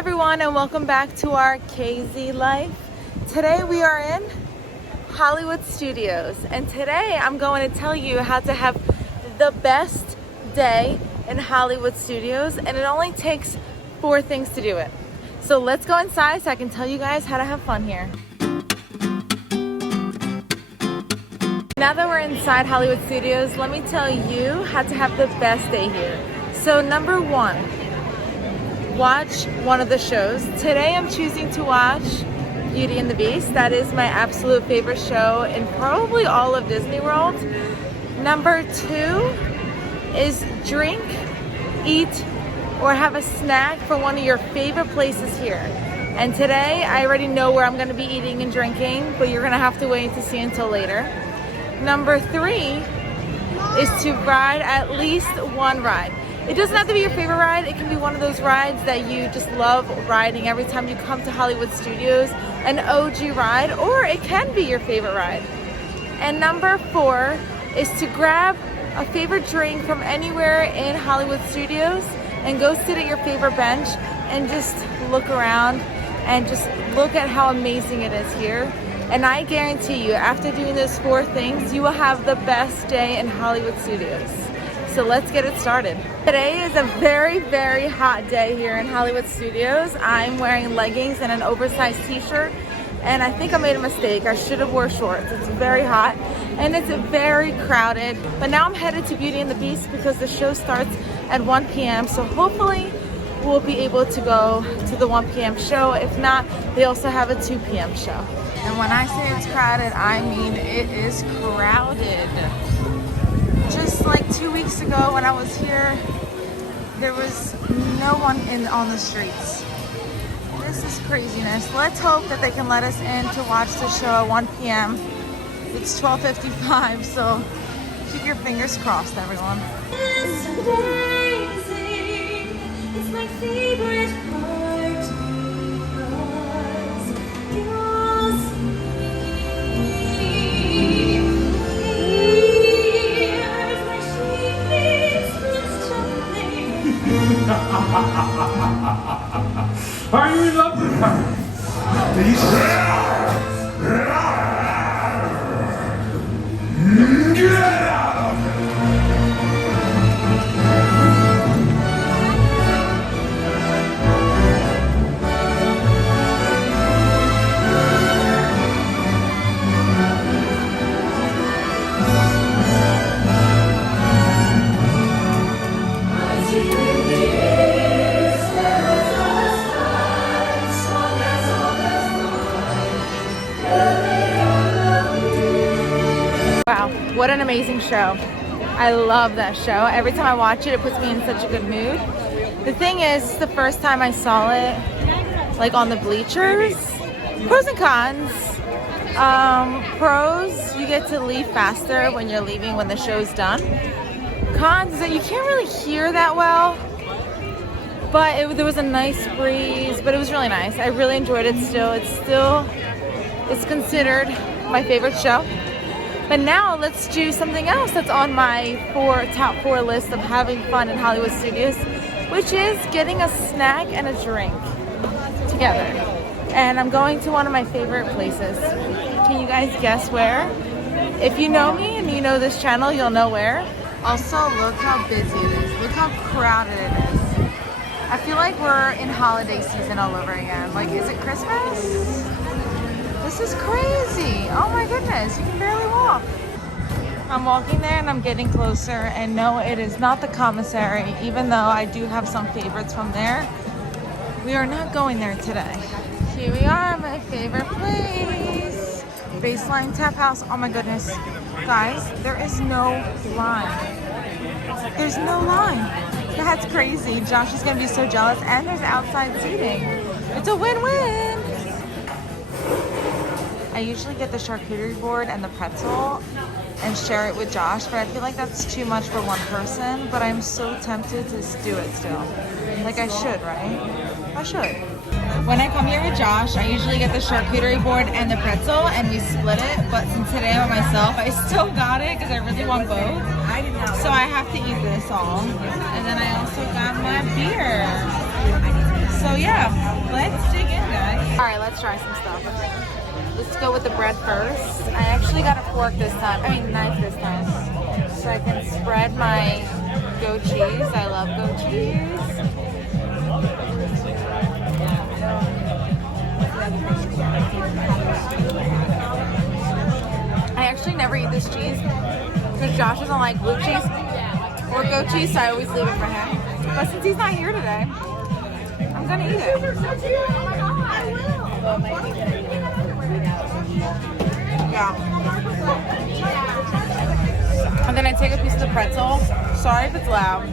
everyone, and welcome back to our KZ Life. Today we are in Hollywood Studios, and today I'm going to tell you how to have the best day in Hollywood Studios, and it only takes 4 things to do it. So let's go inside so I can tell you guys how to have fun here. Now that we're inside Hollywood Studios, let me tell you how to have the best day here. So number 1, watch one of the shows. Today I'm choosing to watch Beauty and the Beast. That is my absolute favorite show in probably all of Disney World. Number 2 is drink, eat, or have a snack from one of your favorite places here. And today I already know where I'm going to be eating and drinking, but you're going to have to wait to see until later. Number 3 is to ride at least one ride. It doesn't have to be your favorite ride. It can be one of those rides that you just love riding every time you come to Hollywood Studios, an OG ride, or it can be your favorite ride. And number 4 is to grab a favorite drink from anywhere in Hollywood Studios and go sit at your favorite bench and just look around and just look at how amazing it is here. And I guarantee you, after doing those 4 things, you will have the best day in Hollywood Studios. So let's get it started. Today is a very, very hot day here in Hollywood Studios. I'm wearing leggings and an oversized t-shirt, and I think I made a mistake. I should have wore shorts. It's very hot and it's very crowded. But now I'm headed to Beauty and the Beast because the show starts at 1 p.m. So hopefully we'll be able to go to the 1 p.m. show. If not, they also have a 2 p.m. show. And when I say it's crowded, I mean it is crowded. Just like 2 weeks ago when I was here, there was no one on the streets. This is craziness. Let's hope that they can let us in to watch the show at 1 p.m. It's 12:55, so keep your fingers crossed, everyone. It's amazing. It's my favorite part because you'll see. Here's my sheep's jumping. Are you in love with her? Get out of here! Wow, what an amazing show. I love that show. Every time I watch it, it puts me in such a good mood. The thing is, it's the first time I saw it like on the bleachers. Pros and cons. Pros, you get to leave faster when you're leaving when the show's done. Cons is that you can't really hear that well, but there was a nice breeze, but it was really nice. I really enjoyed it still. It's considered my favorite show. But now let's do something else that's on my top 4 list of having fun in Hollywood Studios, which is getting a snack and a drink together. And I'm going to one of my favorite places. Can you guys guess where? If you know me and you know this channel, you'll know where. Also, look how busy it is. Look how crowded it is. I feel like we're in holiday season all over again. Like, is it Christmas? This is crazy. Oh my goodness, you can barely walk. I'm walking there and I'm getting closer, and no, it is not the commissary, even though I do have some favorites from there. We are not going there today. Here we are, my favorite place. BaseLine Tap House. Oh my goodness. Guys, there is no line. There's no line. That's crazy. Josh is gonna be so jealous, and there's outside seating. It's a win-win. I usually get the charcuterie board and the pretzel and share it with Josh, but I feel like that's too much for one person, but I'm so tempted to do it still. Like I should, right? I should. When I come here with Josh, I usually get the charcuterie board and the pretzel and we split it, but since today I'm by myself, I still got it because I really want both. So I have to eat this all. And then I also got my beer. So yeah, let's dig in, guys. All right, let's try some stuff. Let's go with the bread first. I actually got a fork this time. I mean, knife this time, so I can spread my goat cheese. I love goat cheese. I actually never eat this cheese because Josh doesn't like blue cheese or goat cheese, so I always leave it for him. But since he's not here today, I'm gonna eat it. Yeah. And then I take a piece of the pretzel. Sorry if it's loud.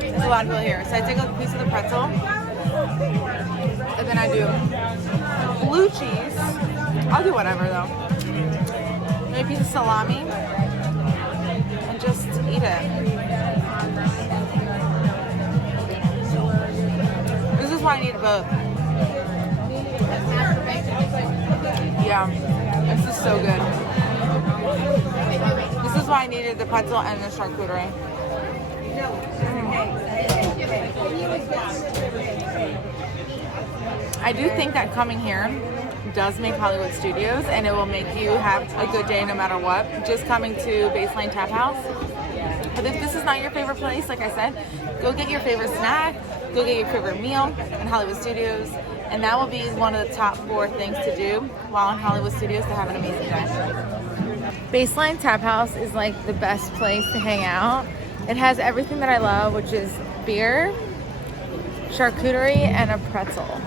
There's a lot of people here. So I take a piece of the pretzel. And then I do blue cheese. I'll do whatever though. Maybe a piece of salami. And just eat it. This is why I need both. Yeah, this is so good. This is why I needed the pretzel and the charcuterie. I do think that coming here does make Hollywood Studios, and it will make you have a good day no matter what. Just coming to BaseLine Tap House. But if this is not your favorite place, like I said, go get your favorite snack, go get your favorite meal in Hollywood Studios, and that will be one of the top 4 things to do while in Hollywood Studios to have an amazing day. BaseLine Tap House is like the best place to hang out. It has everything that I love, which is beer, charcuterie, and a pretzel.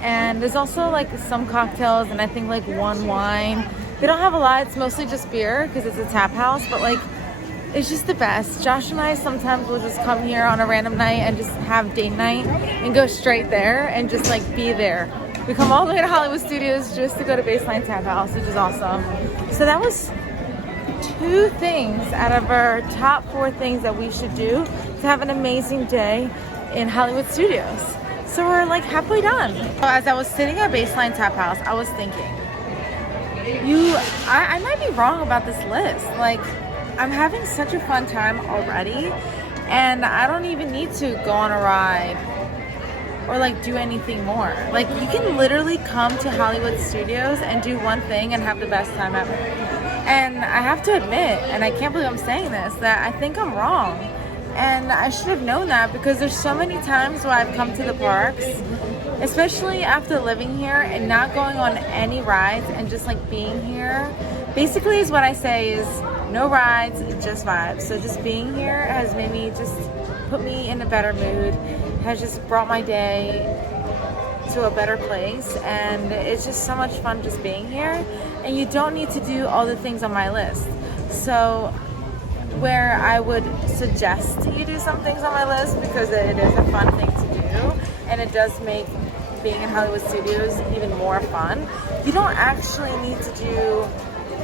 And there's also like some cocktails and I think like one wine. They don't have a lot, it's mostly just beer because it's a tap house, but like it's just the best. Josh and I sometimes will just come here on a random night and just have date night and go straight there and just like be there. We come all the way to Hollywood Studios just to go to BaseLine Tap House, which is awesome. So that was 2 things out of our top 4 things that we should do to have an amazing day in Hollywood Studios. So we're like halfway done. As I was sitting at BaseLine Tap House, I was thinking, I might be wrong about this list. Like, I'm having such a fun time already, and I don't even need to go on a ride or like do anything more. Like, you can literally come to Hollywood Studios and do one thing and have the best time ever. And I have to admit, and I can't believe I'm saying this, that I think I'm wrong. And I should have known that because there's so many times where I've come to the parks, especially after living here and not going on any rides and just like being here. Basically is what I say is no rides, just vibes. So just being here has made me just put me in a better mood, has just brought my day to a better place, and it's just so much fun just being here. And you don't need to do all the things on my list. So where I would suggest you do some things on my list because it is a fun thing to do and it does make being in Hollywood Studios even more fun. You don't actually need to do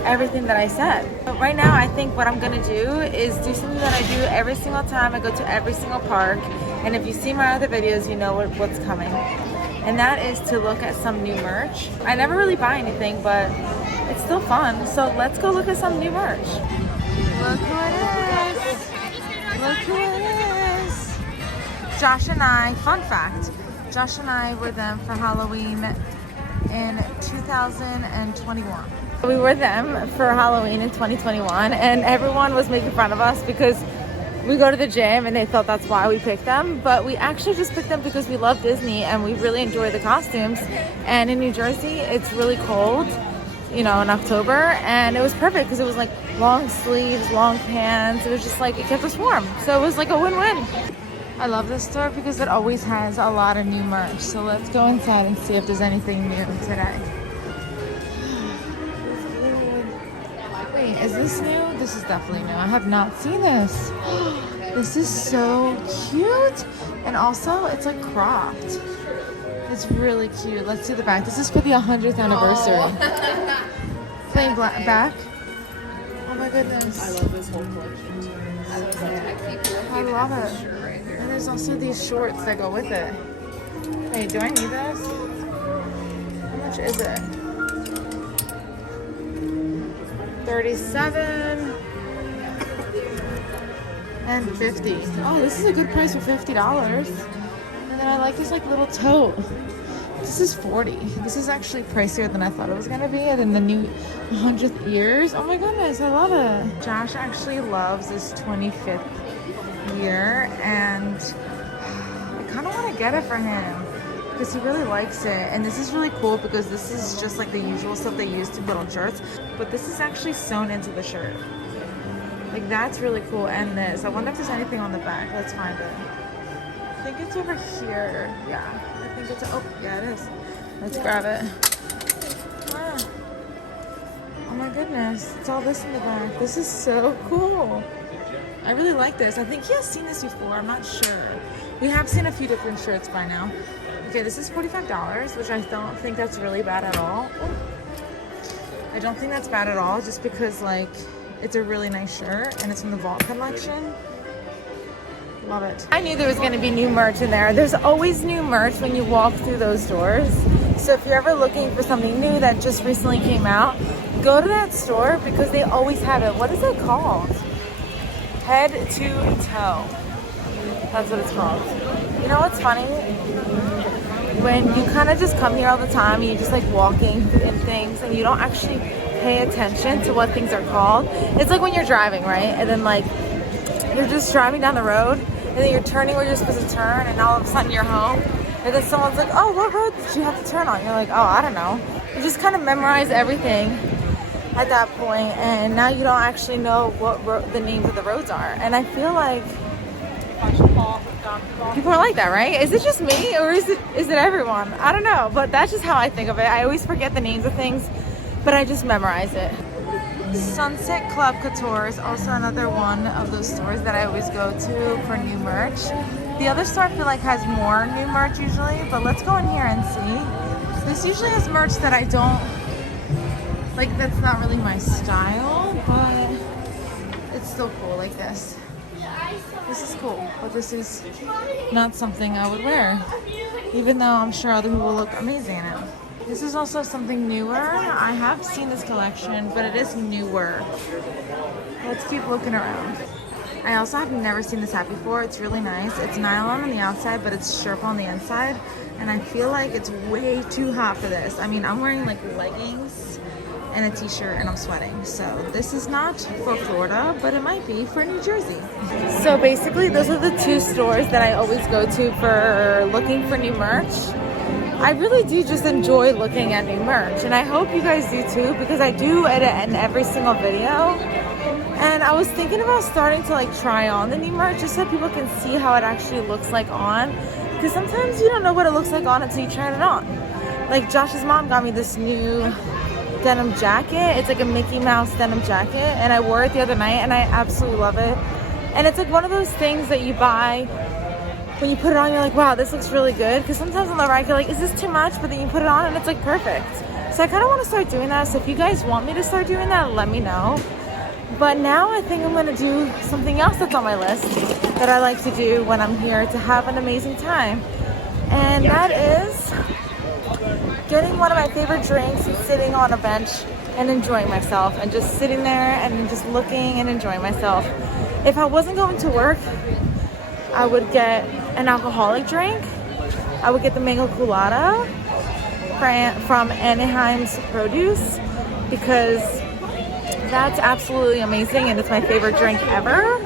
everything that I said. But right now I think what I'm gonna do is do something that I do every single time I go to every single park, and if you see my other videos you know what's coming, and that is to look at some new merch. I never really buy anything, but it's still fun, so let's go look at some new merch. Look who it is! Look who it is! Josh and I, fun fact, Josh and I were them for Halloween in 2021. We were them for Halloween in 2021 and everyone was making fun of us because we go to the gym and they thought that's why we picked them, but we actually just picked them because we love Disney and we really enjoy the costumes. And in New Jersey, it's really cold, you know, in October, and it was perfect because it was like long sleeves, long pants. It was just like, it kept us warm. So it was like a win-win. I love this store because it always has a lot of new merch. So let's go inside and see if there's anything new today. Wait, is this new? This is definitely new. I have not seen this. This is so cute. And also, it's like cropped. It's really cute. Let's see the back. This is for the 100th anniversary. Plain back. Oh my goodness. I love this whole collection. I love it. And there's also these shorts that go with it. Hey, do I need this? How much is it? 37 and 50. Oh, this is a good price for $50. And I like this like little tote. This is 40. This is actually pricier than I thought it was gonna be. And in the new 100th years. Oh my goodness, I love it. Josh actually loves this 25th year, and I kind of want to get it for him because he really likes it. And this is really cool because this is just like the usual stuff they use to put on shirts, but this is actually sewn into the shirt. Like that's really cool. And this, I wonder if there's anything on the back. Let's find it. I think it's over here. Yeah, I think it's, oh yeah, it is. Let's grab it. Ah. Oh my goodness, it's all this in the back. This is so cool. I really like this. I think he has seen this before, I'm not sure. We have seen a few different shirts by now. Okay, this is $45, which I don't think that's really bad at all. I don't think that's bad at all, just because like, it's a really nice shirt and it's from the Vault collection. Love it. I knew there was gonna be new merch in there. There's always new merch when you walk through those doors. So if you're ever looking for something new that just recently came out, go to that store because they always have it. What is it called? Head to toe. That's what it's called. You know what's funny? When you kind of just come here all the time and you're just like walking in things and you don't actually pay attention to what things are called. It's like when you're driving, right? And then like you're just driving down the road and then you're turning where you're supposed to turn and all of a sudden you're home. And then someone's like, oh, what road did you have to turn on? You're like, oh, I don't know. You just kind of memorize everything at that point, and now you don't actually know what the names of the roads are. And I feel like people are like that, right? Is it just me or is it everyone? I don't know, but that's just how I think of it. I always forget the names of things, but I just memorize it. Sunset Club Couture is also another one of those stores that I always go to for new merch. The other store I feel like has more new merch usually, but let's go in here and see. This usually has merch that I don't like, that's not really my style, but it's still cool like this. This is cool, but this is not something I would wear, even though I'm sure other people look amazing in it. This is also something newer. I have seen this collection, but it is newer. Let's keep looking around. I also have never seen this hat before. It's really nice. It's nylon on the outside, but it's Sherpa on the inside, and I feel like it's way too hot for this. I mean, I'm wearing like leggings and a t-shirt and I'm sweating. So this is not for Florida, but it might be for New Jersey. So basically those are the two stores that I always go to for looking for new merch. I really do just enjoy looking at new merch, and I hope you guys do too, because I do edit in every single video. And I was thinking about starting to like try on the new merch just so people can see how it actually looks like on, because sometimes you don't know what it looks like on until you try it on. Like Josh's mom got me this new denim jacket. It's like a Mickey Mouse denim jacket, and I wore it the other night and I absolutely love it. And it's like one of those things that you buy when you put it on, you're like, wow, this looks really good, because sometimes on the rack you're like, is this too much? But then you put it on and it's like perfect. So I kind of want to start doing that. So if you guys want me to start doing that, let me know. But now I think I'm going to do something else that's on my list that I like to do when I'm here to have an amazing time, and that is getting one of my favorite drinks and sitting on a bench and enjoying myself, and just sitting there and just looking and enjoying myself. If I wasn't going to work, I would get an alcoholic drink. I would get the mango colada from Anaheim's Produce, because that's absolutely amazing and it's my favorite drink ever.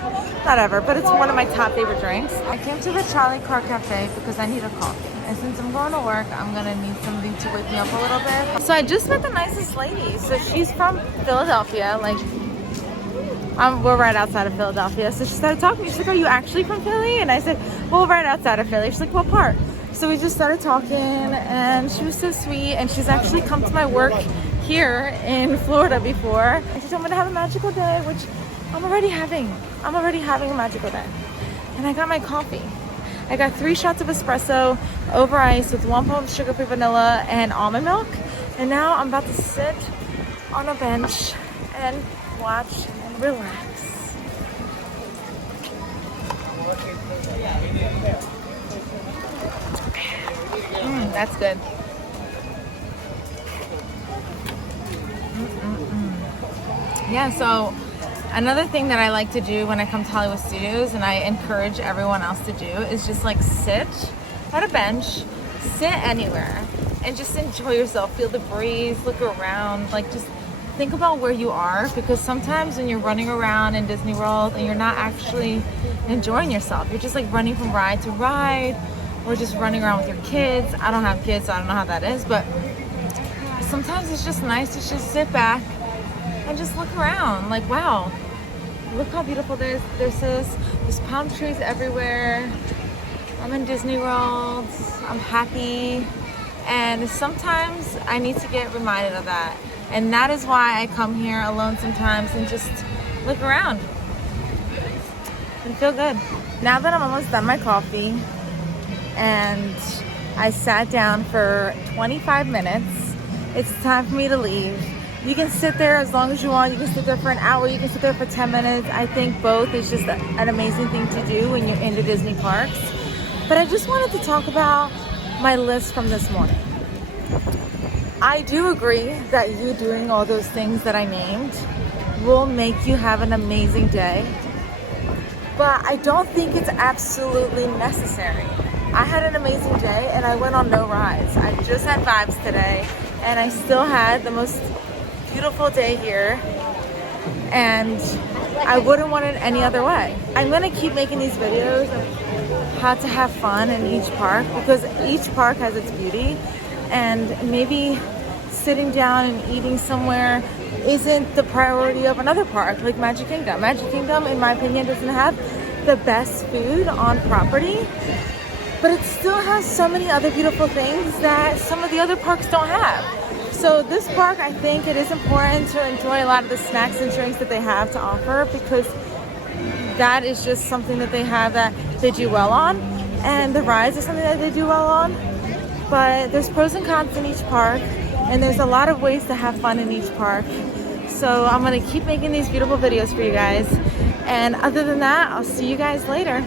Not ever, but it's one of my top favorite drinks. I came to the Charlie Car Cafe because I need a coffee. And since I'm going to work, I'm gonna need something to wake me up a little bit. So I just met the nicest lady. So she's from Philadelphia, like we're right outside of Philadelphia. So she started talking to me. She's like, are you actually from Philly? And I said, well, right outside of Philly. She's like, what part? So we just started talking and she was so sweet. And she's actually come to my work here in Florida before. And she told me to have a magical day, which I'm already having. I'm already having a magical day. And I got my coffee. I got 3 shots of espresso over ice with 1 pump of sugar-free vanilla and almond milk. And now I'm about to sit on a bench and watch and relax. That's good. Yeah, so another thing that I like to do when I come to Hollywood Studios, and I encourage everyone else to do, is just like sit find a bench, sit anywhere, and just enjoy yourself. Feel the breeze, look around, like just think about where you are, because sometimes when you're running around in Disney World and you're not actually enjoying yourself, you're just like running from ride to ride or just running around with your kids. I don't have kids, so I don't know how that is, but sometimes it's just nice to just sit back and just look around. Like, wow, look how beautiful this is. There's palm trees everywhere. I'm in Disney World. I'm happy. And sometimes I need to get reminded of that. And that is why I come here alone sometimes and just look around and feel good. Now that I'm almost done my coffee and I sat down for 25 minutes, it's time for me to leave. You can sit there as long as you want. You can sit there for an hour. You can sit there for 10 minutes. I think both is just an amazing thing to do when you're in the Disney parks. But I just wanted to talk about my list from this morning. I do agree that you doing all those things that I named will make you have an amazing day, but I don't think it's absolutely necessary. I had an amazing day and I went on no rides. I just had vibes today and I still had the most beautiful day here, and I wouldn't want it any other way. I'm gonna keep making these videos of how to have fun in each park, because each park has its beauty, and maybe sitting down and eating somewhere isn't the priority of another park, like Magic Kingdom. Magic Kingdom, in my opinion, doesn't have the best food on property, but it still has so many other beautiful things that some of the other parks don't have. So this park, I think it is important to enjoy a lot of the snacks and drinks that they have to offer, because that is just something that they have that they do well on, and the rides are something that they do well on. But there's pros and cons in each park, and there's a lot of ways to have fun in each park. So I'm gonna keep making these beautiful videos for you guys, and other than that, I'll see you guys later.